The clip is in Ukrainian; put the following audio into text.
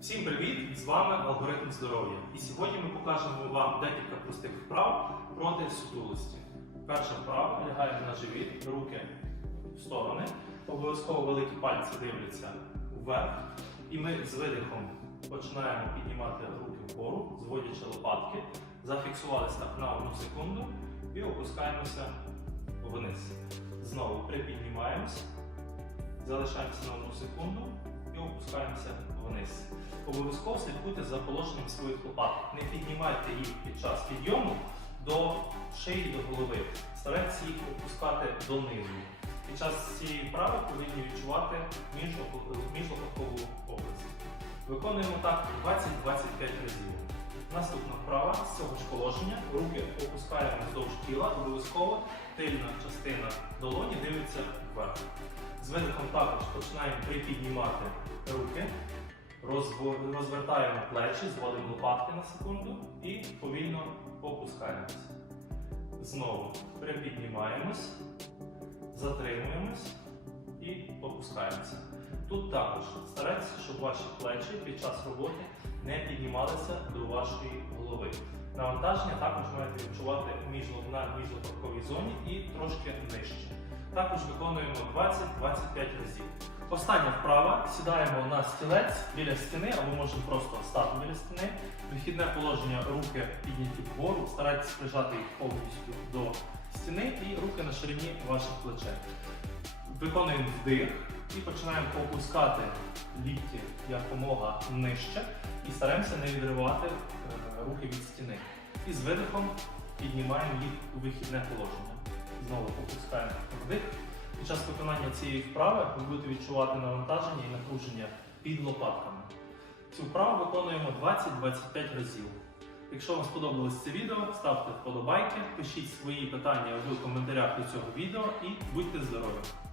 Всім привіт! З вами алгоритм здоров'я. І сьогодні ми покажемо вам декілька простих вправ проти сутулості. Перша вправа лягаємо на живіт, руки в сторони. Обов'язково великі пальці дивляться вверх. І ми з видихом починаємо піднімати руки вгору, зводячи лопатки. Зафіксувалися на одну секунду і опускаємося вниз. Знову припіднімаємось, залишаємося на одну секунду опускаємося вниз. Обов'язково слідкуйте за положенням своїх лопаток. Не піднімайте їх під час підйому до шиї до голови. Старайтеся їх опускати донизу. Під час цієї вправи повинні відчувати міжлопаткову область. Виконуємо так 20-25 разів. Наступна вправа з цього ж положення. Руки вздовж тіла, обов'язково тильна частина долоні дивиться вверх. З видихом також починаємо припіднімати руки, розвертаємо плечі, зводимо лопатки на секунду і повільно опускаємося. Знову припіднімаємось, затримуємось і опускаємося. Тут також старайтеся, щоб ваші плечі під час роботи не піднімалися до вашої голови. Навантаження також маєте відчувати на міжлопатковій зоні і трошки нижче. Також виконуємо 20-25 разів. Остання вправа. Сідаємо на стілець біля стіни або можемо просто стати біля стіни. Вихідне положення руки підняті вгору. Старайтесь прижати їх повністю до стіни і руки на ширині ваших плечей. Виконуємо вдих і починаємо опускати лікті якомога нижче і стараємося не відривати е, руки від стіни. І з видихом піднімаємо їх у вихідне положення. Знову опускаємо вдих. Під час виконання цієї вправи ви будете відчувати навантаження і напруження під лопатками. Цю вправу виконуємо 20-25 разів. Якщо вам сподобалось це відео, ставте вподобайки, пишіть свої питання в коментарях до цього відео і будьте здорові!